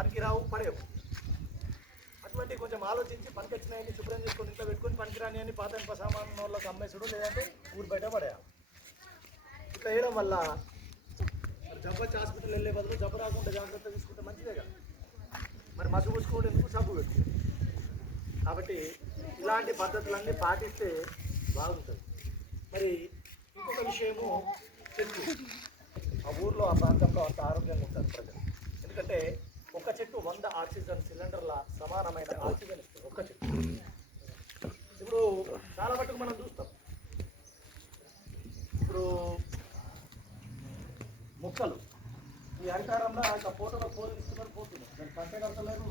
పనికిరావు పడేవు. అటువంటి కొంచెం ఆలోచించి పనికొచ్చినాయని శుభ్రం చేసుకొని ఇంట్లో పెట్టుకొని పనికిరాని అని పాత ఇనుప సామాన్ వాళ్ళకి అమ్మేసుడు లేదంటే ఊరు బయట పడేయాలి ఇట్లా వేయడం వల్ల జబ్బచ్చి హాస్పిటల్ వెళ్ళే బదులు జబ్బ రాకుండా జాగ్రత్త తీసుకుంటే మంచిదే కదా. మరి మసు పూసుకోవడం ఎందుకు సబ్బు పెట్టు కాబట్టి ఇలాంటి పద్ధతులన్నీ పాటిస్తే బాగుంటుంది. మరి ఇంకొక విషయము చెట్లు. ఆ ఊర్లో ఆ ప్రాంతంలో అంత ఆరోగ్యంగా ఉంటారు ప్రజలు. ఎందుకంటే ఒక చెట్టు వంద ఆక్సిజన్ సిలిండర్ల సమానమైన ఆక్సిజన్ ఇస్తుంది ఒక చెట్టు. ఇప్పుడు చాలా మటుకు మనం చూస్తాం. ఇప్పుడు మొక్కలు. ఈ హరితారంలో ఆ ఫోటోలో పోలు తీసుకున్నారు పోతున్నారు. దాని కంటే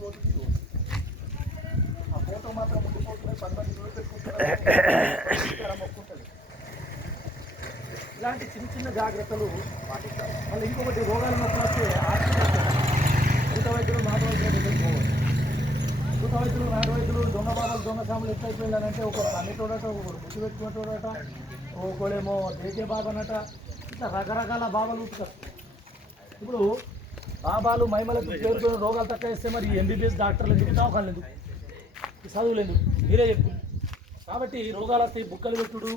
రోజు. తీరు ఆ ఫోటో మాత్రం ముందుపోతున్నాయి పది రోజులు పెట్టుకుంటారు మొక్కుంటుంది. ఇలాంటి చిన్న చిన్న జాగ్రత్తలు పాటిస్తారు మళ్ళీ ఇంకొకటి రోగాలు మొక్కలు వస్తే ఆక్సిజన్ వైద్యులు నాటు వైద్యులు దగ్గరికి పోవాలి రైతులు వైద్యులు రైతులు దొంగ బాధలు దొంగ సాములు ఎట్లయిపోయిందనంటే ఒకరు అన్నిటోడట ఒకరు గుర్తు పెట్టుకునేటోడట ఒకడేమో దేకే బాబనట ఇట్లా రకరకాల బాబాలు ఉంటారు ఇప్పుడు బాబాలు మైమలకు పేరుకున్న రోగాలు తక్కువ వేస్తే మరి ఎంబీబీఎస్ డాక్టర్లు ఎందుకు? దవాఖాలు ఎందుకు? చదువులు ఎందుకు? మీరే చెప్పు కాబట్టి రోగాలు వస్తే బుక్కలు పెట్టుడు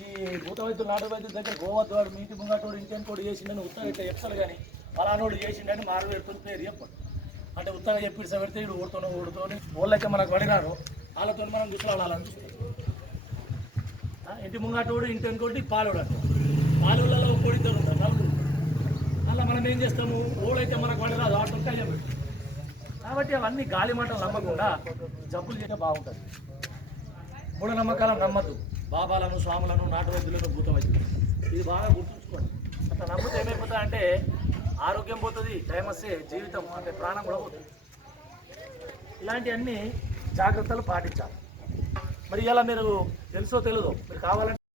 ఈ భూత వైద్యులు నాటు వైద్యుల దగ్గర గోవద్వాడు మీటి ముంగటోడు ఇంకెనుకోడు చేసిండని ఉత్తరం ఇట్లా చెప్తారు కానీ పలానోడు చేసిండని మారు పెడుతుంది పేరు చెప్పండి. అంటే ఉత్తరం చెప్పి పెడితే ఇడు ఊడుతోనో ఊడుతోని వాళ్ళైతే మనకు పడినారు. వాళ్ళతో మనం గుట్లాడాలని ఇంటి ముంగటోడు ఇంటి అనుకోటి పాలోడు అంటారు పాలులలో కోడితో ఉంటారు. నలుగురు అలా మనం ఏం చేస్తాము? ఓడైతే మనకు పడిరాదు. ఆ టొక్కాయ కాబట్టి అవన్నీ గాలి మాటలు నమ్మకుండా జబ్బులు చేస్తే బాగుంటుంది. మూఢనమ్మకాలను నమ్మద్దు. బాబాలను స్వాములను నాటు వైద్యులను భూత వైద్యులు ఇది బాగా గుర్తుంచుకోండి. అట్లా నమ్మితే ఏమైపోతుంది అంటే ఆరోగ్యం పోతుంది టైం వస్తే జీవితం అంటే ప్రాణం కూడా పోతుంది. ఇలాంటివన్నీ జాగ్రత్తలు పాటించాలి. మరి ఇలా మీరు తెలుసో తెలియదో మీరు కావాలంటే